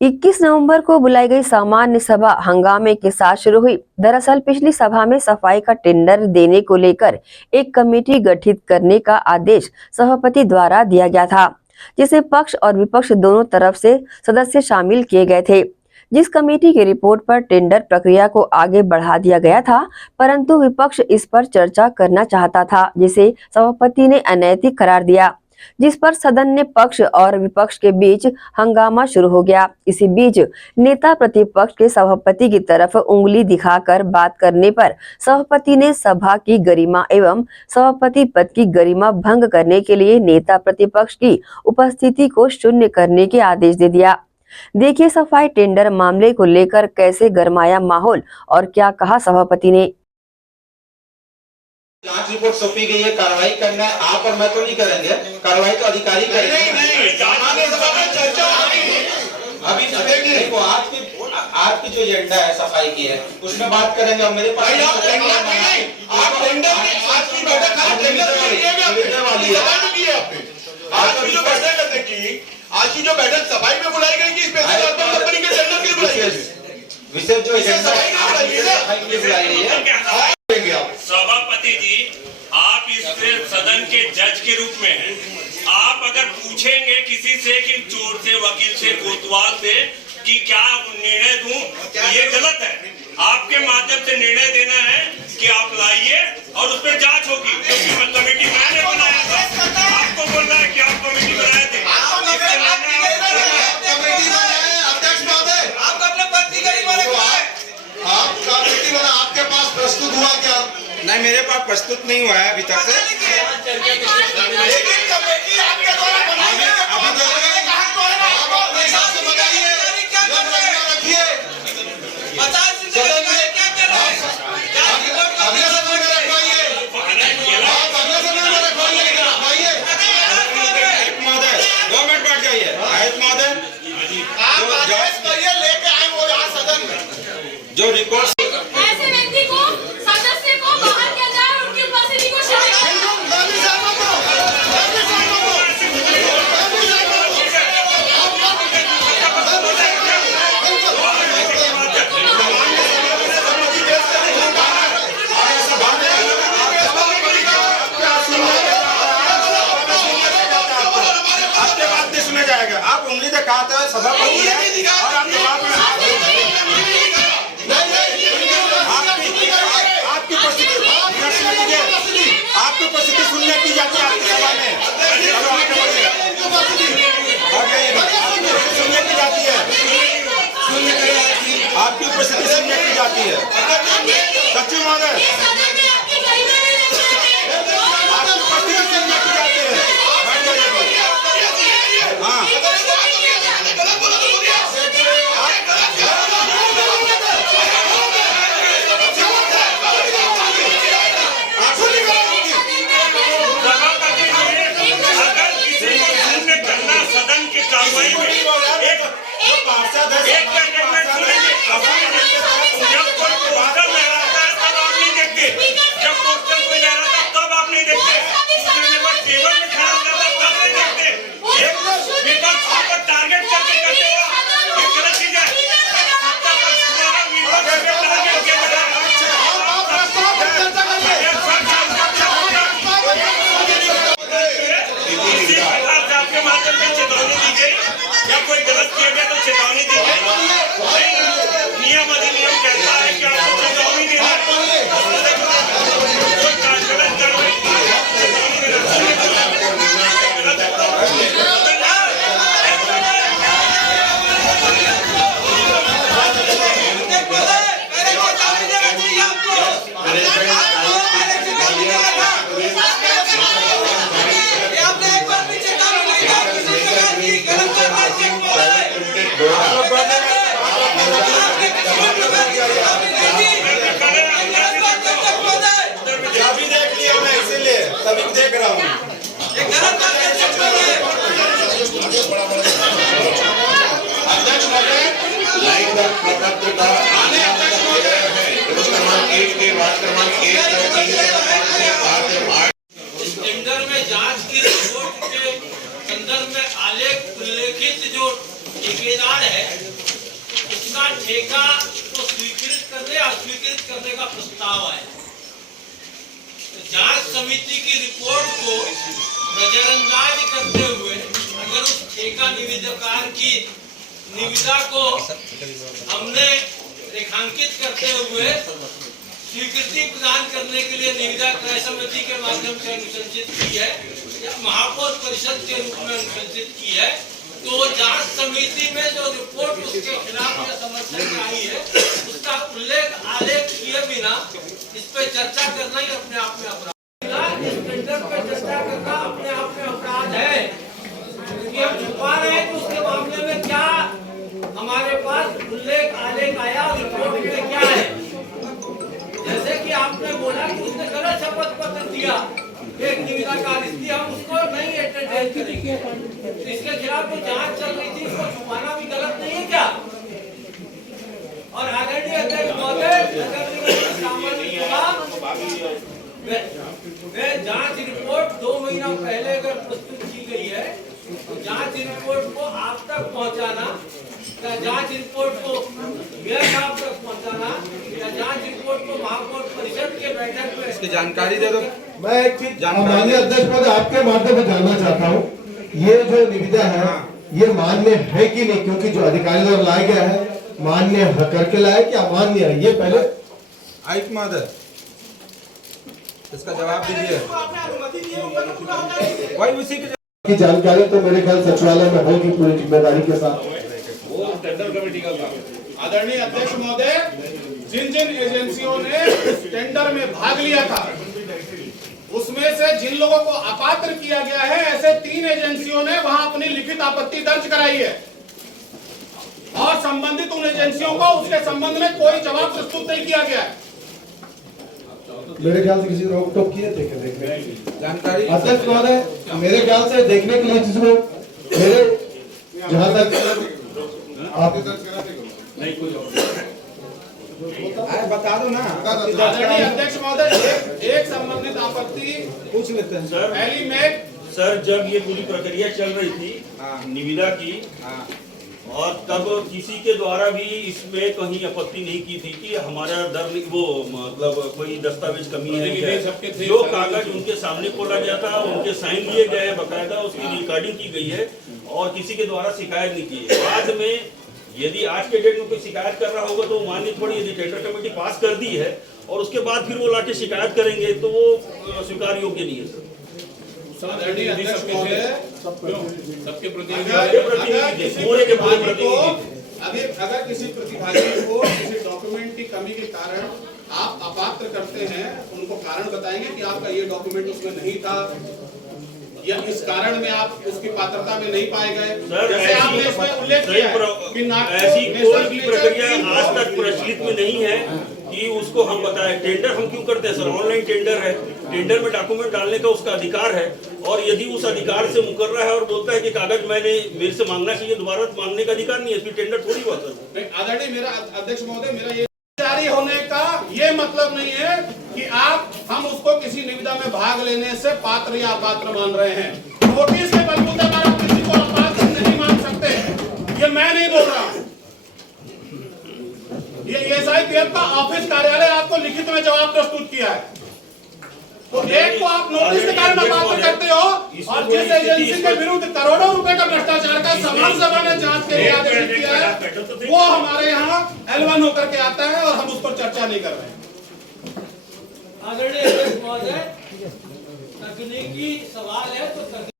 21 नवंबर को बुलाई गई सामान्य सभा हंगामे के साथ शुरू हुई। दरअसल पिछली सभा में सफाई का टेंडर देने को लेकर एक कमेटी गठित करने का आदेश सभापति द्वारा दिया गया था, जिसे पक्ष और विपक्ष दोनों तरफ से सदस्य शामिल किए गए थे। जिस कमेटी की रिपोर्ट पर टेंडर प्रक्रिया को आगे बढ़ा दिया गया था, परंतु विपक्ष इस पर चर्चा करना चाहता था, जिसे सभापति ने अनैतिक करार दिया, जिस पर सदन ने पक्ष और विपक्ष के बीच हंगामा शुरू हो गया। इसी बीच नेता प्रतिपक्ष के सभापति की तरफ उंगली दिखाकर बात करने पर सभापति ने सभा की गरिमा एवं सभापति पद की गरिमा भंग करने के लिए नेता प्रतिपक्ष की उपस्थिति को शून्य करने के आदेश दे दिया। देखिए सफाई टेंडर मामले को लेकर कैसे गरमाया माहौल और क्या कहा सभापति ने। जांच रिपोर्ट सौंपी गई है, कार्रवाई करना है। आप और मैं तो नहीं करेंगे, कार्रवाई तो अधिकारी करेंगे। अभी देखो आपकी जो एजेंडा है सफाई की है उसमें बात करेंगे। और मेरे पास आज की जो बैठक सफाई में बुलाई गई थी, स्पेशल कंपनी के टेंडर के लिए बुलाई गई। विशेष जो एजेंडा सफाई के लिए बुलाई गई है। सभापति जी, आप इस सदन के जज के रूप में हैं। आप अगर पूछेंगे किसी से कि चोर से, वकील से, कोतवाल से कि क्या निर्णय दूं, ये गलत है। आपके माध्यम से निर्णय देना है कि आप लाइए और उस पर जांच होगी, क्योंकि कमेटी मैंने बनाया था। आपको बोल रहा है कि आप कमेटी बनाए थे। आपके पास प्रस्तुत हुआ क्या? नहीं, मेरे पास प्रस्तुत नहीं हुआ है अभी तक से। गवर्नमेंट बैठ जाइए, आयुक्त महोदय लेके आए वो यहाँ सदन में जो रिपोर्ट आप उंगली दिखाते हैं सभापति है और आप जवाब में आपकी उपस्थिति सुनने की जाती है आपकी सभा में। सुनने की जाती है, आपकी उपस्थिति सुनने की जाती है। सचिव महोदय, आपकी उपस्थिति सुनने की जाती है। हाँ, कार्रवाई में एक पार्षद है, एक जब कोई पोस्टर लहराता है तब आप नहीं देखते, जब पोस्टर कोई लहराता तब आप नहीं देखते, टेबल में खड़ा होता तब नहीं देखते। एक विपक्ष पर टारगेट करके करते हो, ये गलत चीज है। आपके माध्यम से चेतावनी दी गई, या कोई गलत किया गया तो चेतावनी दी गई। नियम अधिनियम कहता है कि आपको चेतावनी देना है। अभी देख लिया मैं, इसीलिए सभी देख रहा हूँ। अध्यक्ष लाइन का प्रपत्र का टेंडर में जांच की रिपोर्ट के संदर्भ में आलेख उल्लेखित जो ठेकेदार है ठेका को स्वीकृत करने या अस्वीकृत करने का प्रस्ताव आया। तो जांच समिति की रिपोर्ट को नजरअंदाज करते हुए अगर उस ठेका निविदाकार की निविदा को हमने रेखांकित करते हुए स्वीकृति प्रदान करने के लिए निविदा क्रय समिति के माध्यम से अनुशंसित की है या महापौर परिषद के रूप में अनुशंसित की है, तो जांच समिति में जो रिपोर्ट उसके खिलाफ या समर्थन में आई है उसका उल्लेख आलेख किए बिना इस पे चर्चा करना ही अपने आप में अपराध। इस टेंडर पे चर्चा करना अपने आप में अपराध है, क्योंकि हम छुपा रहे हैं कि उसके मामले में क्या हमारे पास उल्लेख आलेख आया, रिपोर्ट में क्या है। जैसे कि आपने बोला कि उसने गलत शपथ पत्र दिया एक निविदाकार, इसलिए हम उसको नहीं एंटरटेन करेंगे। तो इसके खिलाफ जो जांच चल रही थी उसको छुपाना भी गलत नहीं है क्या? और आदरणीय अध्यक्ष महोदय, जांच रिपोर्ट 2 महीना पहले अगर प्रस्तुत की गई है तो जांच रिपोर्ट को आप तक पहुंचाना या जांच रिपोर्ट को मेयर साहब तक पहुंचाना या जांच रिपोर्ट को महापौर परिषद के बैठक में इसकी जानकारी दे दो। मैं एक चीज माननीय अध्यक्ष महोदय आपके माध्यम से जानना चाहता हूँ, ये जो निविदा है ये मान्य है कि नहीं, क्योंकि जो अधिकारी द्वारा लाया गया है मान्य करके लाया कि अमान्य है, ये पहले आयुक्त महोदय इसका जवाब दीजिए। वही उसी की जानकारी तो मेरे ख्याल सचिवालय में होगी पूरी जिम्मेदारी के साथ। आदरणीय अध्यक्ष महोदय, जिन जिन एजेंसियों ने टेंडर में भाग लिया था उसमें से जिन लोगों को अपात्र किया गया है, ऐसे 3 एजेंसियों ने वहां अपनी लिखित आपत्ति दर्ज कराई है और संबंधित उन एजेंसियों को उसके संबंध में कोई जवाब प्रस्तुत नहीं किया गया है। मेरे ख्याल से किसी रोक टोक किए थे क्या देखने जानकारी अध्यक्ष महोदय, मेरे ख्याल से देखने के लिए जिसको मेरे जहाँ तक आप बता दो ना। आदरणीय अध्यक्ष महोदय, एक संबंधित आपत्ति पूछ लेते हैं सर। पहली में सर, जब ये पूरी प्रक्रिया चल रही थी निविदा की, और तब किसी के द्वारा भी इसमें कहीं आपत्ति नहीं की थी कि हमारा दर वो मतलब कोई दस्तावेज कमी है क्या? जो कागज उनके सामने खोला गया था, उनके साइन लिए गए, बकायदा उसकी रिकॉर्डिंग की गई है और किसी के द्वारा शिकायत नहीं की है। बाद में यदि आज के डेट में कोई शिकायत कर रहा होगा तो मान्य थोड़ी, यदि टेंडर कमेटी पास कर दी है और उसके बाद फिर वो लाके शिकायत करेंगे तो वो स्वीकार योग्य नहीं है सर। आदरणीय अध्यक्ष महोदय, सबके अगर किसी प्रतिभागी को किसी डॉक्यूमेंट की कमी के कारण आप अपात्र करते हैं, उनको कारण बताएंगे कि आपका ये डॉक्यूमेंट उसमें नहीं था या इस कारण में आप उसकी पात्रता में नहीं पाए गए। जैसे आपने इसमें उल्लेख किया कि ऐसी कोई भी प्रक्रिया आज तक प्रचलित में नहीं है कि उसको हम बताएं। टेंडर हम क्यों करते हैं सर? ऑनलाइन टेंडर है, टेंडर में डॉक्यूमेंट डालने का उसका अधिकार है और यदि उस अधिकार से मुकर रहा है और बोलता है कि कागज मैंने मेरे से मांगना चाहिए, दोबारा मांगने का अधिकार नहीं है, फिर टेंडर थोड़ी हुआ सर। आदरणीय मेरा अध्यक्ष महोदय, मेरा ये जारी होने का ये मतलब नहीं है कि हम उसको किसी निविदा में भाग लेने से पात्र या अपात्र मान रहे हैं। नोटिस के बलबूते पर आप किसी को अपात्र नहीं मान सकते, ये मैं नहीं बोल रहा हूँ। ये एसआईपीएफ का ऑफिस कार्यालय आपको लिखित में जवाब प्रस्तुत किया है। तो एक को आप नोटिस के कारण अपात्र करते हो और जिस एजेंसी के विरुद्ध करोड़ों रुपए का भ्रष्टाचार का समान सभा ने जांच के लिए आदेशित किया है, वो हमारे यहाँ L1 होकर के आता है और हम उस पर चर्चा नहीं कर रहे हैं। आदरणीय अध्यक्ष महोदय, तकनीकी सवाल है तो